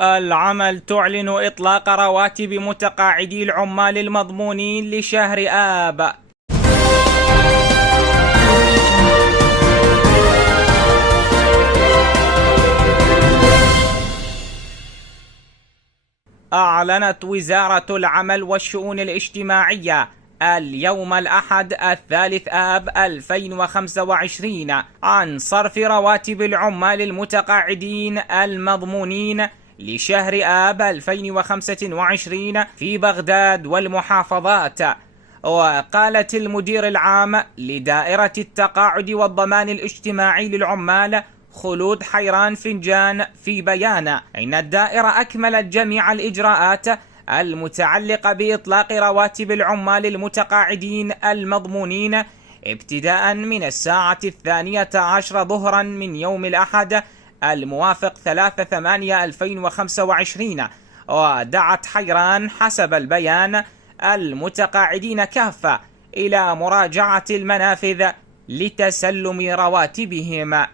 العمل تعلن إطلاق رواتب متقاعدي العمال المضمونين لشهر آب. أعلنت وزارة العمل والشؤون الاجتماعية اليوم الأحد 3 آب 2025 عن صرف رواتب العمال المتقاعدين المضمونين لشهر آب 2025 في بغداد والمحافظات. وقالت المدير العام لدائرة التقاعد والضمان الاجتماعي للعمال خلود حيران فنجان في بيان إن الدائرة أكملت جميع الإجراءات المتعلقة بإطلاق رواتب العمال المتقاعدين المضمونين ابتداء من الساعة 12 ظهرا من يوم الأحد الموافق 3/8/2025. ودعت حيران حسب البيان المتقاعدين كافة إلى مراجعة المنافذ لتسلم رواتبهم.